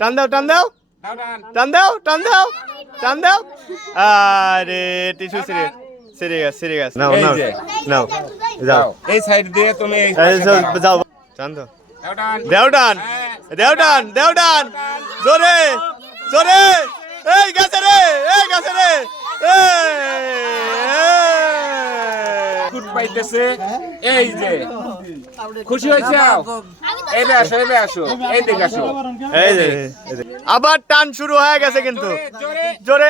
টান দাও টান দাও টান দাও টান দাও টান দাও আরে টিস্যু সিরিয়াস নাও নাও নাও যাও এই সাইড দিয়ে তুমি যাও টান দাও দেওটান দেওটান দেওটান জোরে জোরে এই গেছে রে ফুট পাইতেছে এই যে খুশি হয়েছে আসো এই দিকে আসো এই যে আবার টান শুরু হয়ে গেছে কিন্তু জোরে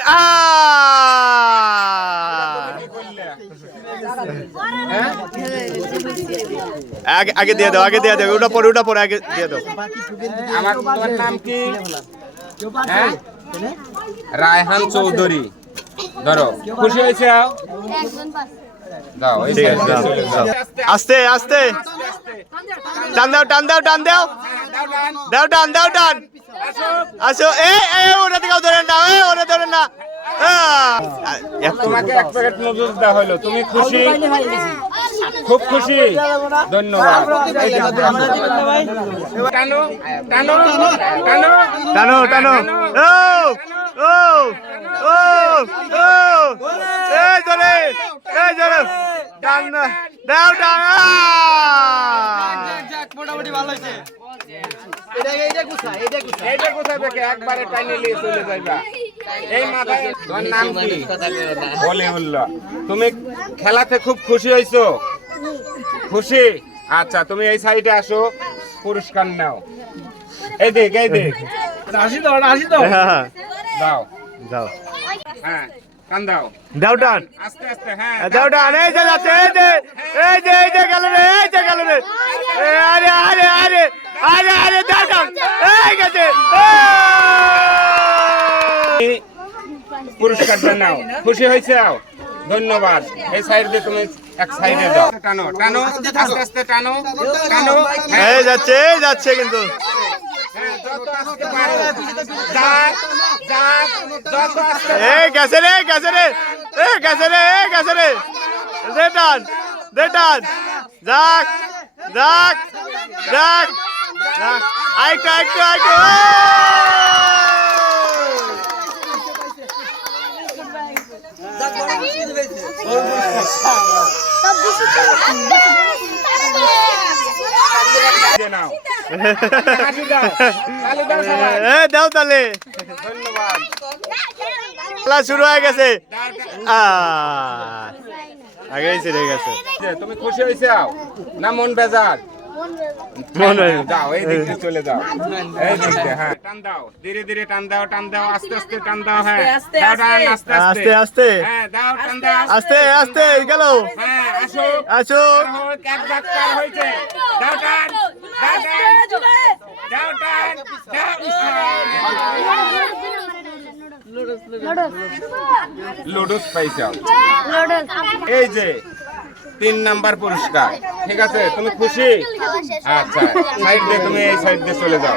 আগে দিয়ে দাও ওটা পরে আগে দিয়ে দাও আমার তোমার নাম কি রায়হান চৌধুরী ধরো খুশি হয়েছে দাও এই আস্তে আস্তে টান দাও টান দাও টান আসো ওরা থেকে ধরে না তোমাকে এক প্যাকেট নুডলস দেওয়া হলো তুমি খুশি খুব খুশি ধন্যবাদ টানো টানো টানো টানো এই জোরে টান দাও টান মোটামুটি ভালো হয়েছে এইটা কোথায় থেকে একবারে টাইনে নিয়ে চলে যাইবা এই মাথায় তোমার নাম কি বলিউল্লাহ তুমি খেলাতে খুব খুশি হইছো খুশি আচ্ছা তুমি এই সাইডে আসো পুরস্কার নাও এই দেখ হাসি দাও দাও যাও হ্যাঁ কান দাও দাও টান আস্তে আস্তে হ্যাঁ দাও টান এই যে যাচ্ছে এই যে গেল রে আরে দাও টান এই গেছে পুরস্কারটা নাও খুশি হয়েছে ধন্যবাদ এই সাইড দিয়ে তুমি এক সাইডে দাও টানো আস্তে আস্তে টানো এই যাচ্ছে কিন্তু এই গেছে রে দে টান যাক আইটো দাও তাহলে ধন্যবাদ শুরু হয়ে গেছে আগেই ছেড়ে গেছে তুমি খুশি হয়েছে না মন বেজার যাও এই দিকে চলে যাও এই দিকে হ্যাঁ টান দাও ধীরে ধীরে টান দাও আস্তে আস্তে টান দাও হ্যাঁ দাও টান আস্তে হ্যাঁ দাও টান দাও আস্তে গেল হ্যাঁ আসো এক ডাক্তার হয়েছে দাও টান লুডুস পাইছো এই যে 3 নাম্বার পুরস্কার ঠিক আছে তুমি খুশি আচ্ছা সাইড দিয়ে তুমি এই সাইড দিয়ে চলে যাও